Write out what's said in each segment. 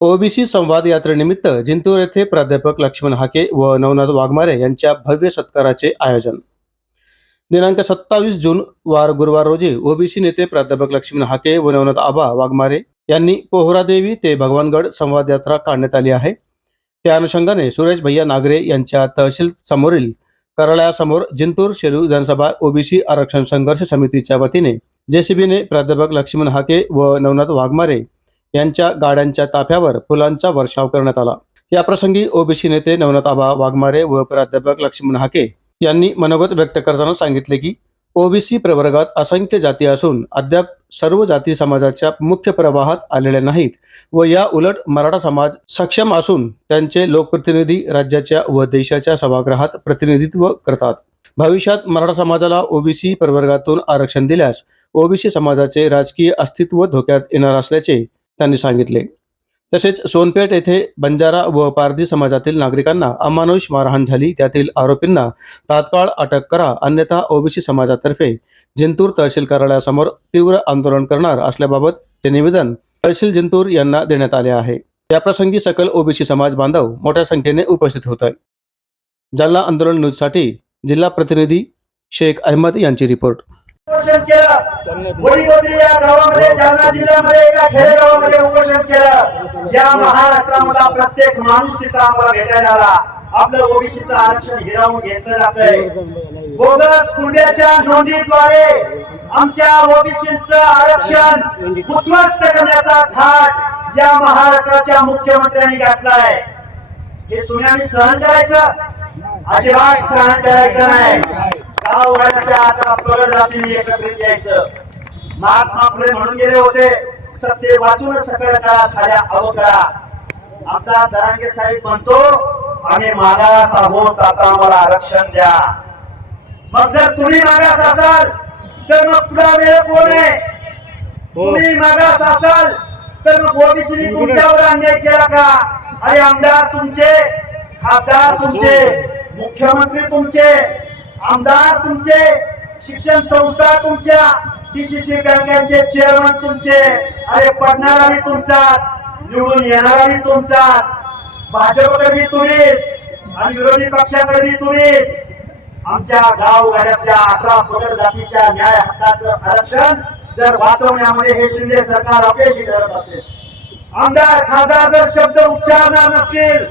OBC संवाद यात्रेनिमित्त जिंतूर येथे प्राध्यापक लक्ष्मण हाके व नवनाथ वाघमारे यांच्या भव्य सत्काराचे आयोजन. दिनांक सत्तावीस जून वार गुरुवार रोजी ओबीसी नेते प्राध्यापक लक्ष्मण हाके व नवनाथ आबा वाघमारे यांनी पोहरादेवी ते भगवानगड संवाद यात्रा काढण्यात आली आहे. त्या अनुषंगाने सुरेश भैया नागरे यांच्या तहसील समोरील कार्यालयासमोर जिंतूर शेलू विधानसभा ओबीसी आरक्षण संघर्ष समितीच्या वतीने जेसीबीने प्राध्यापक लक्ष्मण हाके व नवनाथ वाघमारे यांच्या गाड्यांच्या ताफ्यावर फुलांचा वर्षाव करण्यात आला. या प्रसंगी ओबीसी नेते नवनाथ आबा वाघमारे व प्राध्यापक लक्ष्मण हाके यांनी मनोगत व्यक्त करताना सांगितले की ओबीसी प्रवर्गात असंख्य जाती असून अद्याप सर्व जाती समाजाच्या मुख्य प्रवाहात आलेल्या नाहीत व या उलट मराठा समाज सक्षम असून त्यांचे लोकप्रतिनिधी राज्याच्या व देशाच्या सभागृहात प्रतिनिधित्व करतात. भविष्यात मराठा समाजाला ओबीसी प्रवर्गातून आरक्षण दिल्यास ओबीसी समाजाचे राजकीय अस्तित्व धोक्यात येणार असल्याचे त्यांनी सांगितले. तसेच सोनपेठ येथे बंजारा व पारधी समाजातील नागरिकांना अमानुष मारहाण झाली. त्यातील आरोपींना तात्काळ अटक करा. अन्यथा ओबीसी समाजातर्फे जिंतूर तहसील कार्यालयासमोर तीव्र आंदोलन करणार असल्याबाबत ते निवेदन तहसील जिंतूर यांना देण्यात आले आहे. याप्रसंगी सकल ओबीसी समाज बांधव मोठ्या संख्येने उपस्थित होत आहे जालना आंदोलन न्यूजसाठी जिल्हा प्रतिनिधी शेख अहमद यांची रिपोर्ट. उपोषण केलं. वडीगोद्री या गावामध्ये जालना जिल्ह्यामध्ये एका खेडेगावामध्ये उपोषण केलं. या महाराष्ट्रामध्ये प्रत्येक माणूस तिथं आम्हाला भेटायला आला. आपलं ओबीसीचं आरक्षण हिरावून घेतलं जातंय. बोगस कुंड्याच्या नोंदीद्वारे आमच्या ओबीसीचं आरक्षण उद्ध्वस्त करण्याचा घाट या महाराष्ट्राच्या मुख्यमंत्र्यांनी घातलाय. हे तुम्ही आम्ही सहन करायचं? अजिबात सहन करायचं नाही. गाव वाड्याच्या आता प्रगत जातीने एकत्रित यायचं. महात्मा फुले म्हणून गेले होते सत्य वाचून सकळ काळा झाल्या अवकळा आमचा जरांगे साहेब म्हणतो आम्ही मागास आहोत आता आम्हाला आरक्षण द्या. मग जर तुम्ही मागास असाल तर मग पुढा वेळ कोण आहे? तुम्ही मागास असाल तर मग ओबीसीने तुमच्यावर अन्याय केला का? अरे आमदार तुमचे खासदार तुमचे मुख्यमंत्री तुमचे आमदार तुमचे शिक्षण संस्था तुमच्या डीसीसी बँकेचे चेअरमन तुमचे. अरे पडणारा तुमचाच निवडून येणारा तुमचाच. भाजपकडे बी तुम्हीच आणि विरोधी पक्षाकडे बी तुम्हीच. आमच्या गाव गाड्यातल्या अठरा पगड जातीच्या न्याय हक्काचं आरक्षण जर वाचवण्यामध्ये हे शिंदे सरकार अपयशी ठरत असेल. आमदार खासदार जर शब्द उच्चारणार नसतील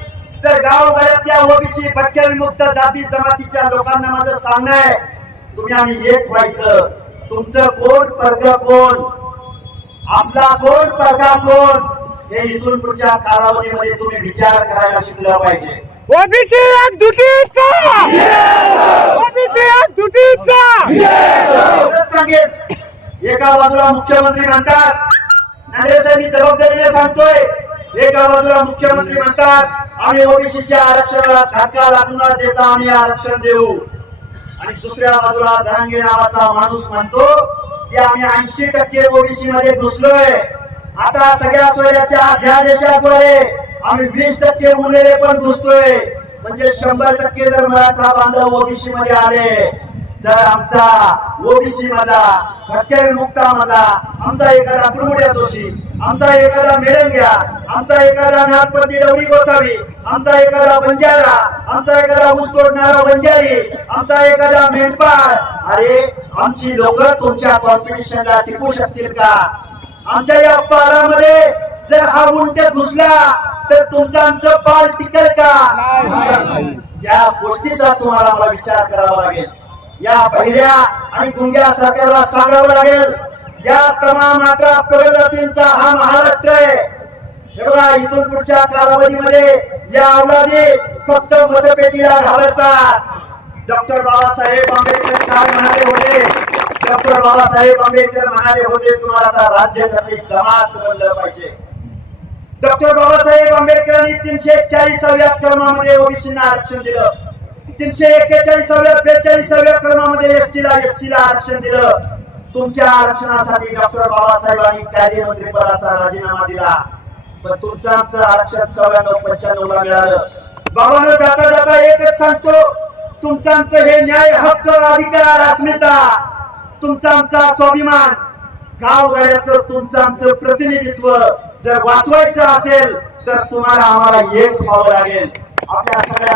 तर गाव गाड्यातल्या ओबीसी भटक्या विमुक्त जाती जमातीच्या लोकांना माझं सांगणं आहे तुम्ही आम्ही एक व्हायचं. तुमचं कोण पर्ग कोण? आपला कोण पर्गा कोण? हे इथून पुढच्या कालावधीमध्ये तुम्ही विचार करायला शिकलं पाहिजे. ओबीसी एक दुटीचा ओबीसी एक दुटीचा बाजूला मुख्यमंत्री म्हणतात नांदेड मी जबाबदारीने सांगतोय. एका बाजूला मुख्यमंत्री म्हणतात आम्ही ओबीसीच्या आरक्षणाला धक्का लागू न देता आम्ही आरक्षण देऊ. आणि दुसऱ्या बाजूला जहांगीर नावाचा माणूस म्हणतो की आम्ही ऐंशी टक्के ओबीसी मध्ये घुसलोय. आता सगळ्या सोयऱ्याच्या अध्यादेशाद्वारे आम्ही वीस टक्के उरलेले पण घुसतोय. म्हणजे शंभर टक्के जर मराठा बांधव ओबीसी मध्ये आले तर आमचा ओबीसी मधला भटक्या विमुक्ता मधला आमचा एखादा कुरमुड्या जोशी आमचा एखादा मेळंग्या आमचा एखादा नागपती डवरी गोसावी आमचा एखादा बंजारा आमचा एखादा ऊस तोडणारा बंजारी आमचा एखादा मेंढपाळ. अरे आमची लोक तुमच्या कॉम्पिटिशनला टिकू शकतील का? आमच्या या पारामध्ये जर हा उलट घुसला तर तुमचं आमचं पाल टिकेल का? या गोष्टीचा तुम्हाला मला विचार करावा लागेल. या पहिल्या आणि गुंग्या सरकारला सांगावं लागेल. या तमाम अकरा प्रगतींचा हा महाराष्ट्र आहे. हे बघा इथून पुढच्या कालावधीमध्ये या अवलादी फक्त मतपेटीला घालतात. डॉक्टर बाबासाहेब आंबेडकर काय म्हणाले होते? डॉक्टर बाबासाहेब आंबेडकर म्हणाले होते तुम्हाला आता राज्यकर्ते जमात बनलं पाहिजे. डॉक्टर बाबासाहेब आंबेडकरांनी तीनशे चाळीसाव्या क्रमामध्ये ओबीसीना आरक्षण दिलं. तीनशे एक्केचाळीसाव्या बेचाळीसाव्या क्रमामध्ये एसटीला एसटीला आरक्षण दिलं. तुमच्या आरक्षणासाठी डॉक्टर बाबासाहेबांनी कायदेमंत्री पदाचा राजीनामा दिला. पण तुमचं आमचं आरक्षण चौऱ्याण्णव पंच्याण्णव ला मिळालं. बाबानं जाता जाता एकच सांगतो. तुमचं आमचं हे न्याय हक्क अधिकार अस्मिता तुमचा आमचा स्वाभिमान गावगाड्यातलं तुमचं आमचं प्रतिनिधित्व जर वाचवायचं असेल तर तुम्हाला आम्हाला एक व्हावं लागेल. आपल्या सगळ्या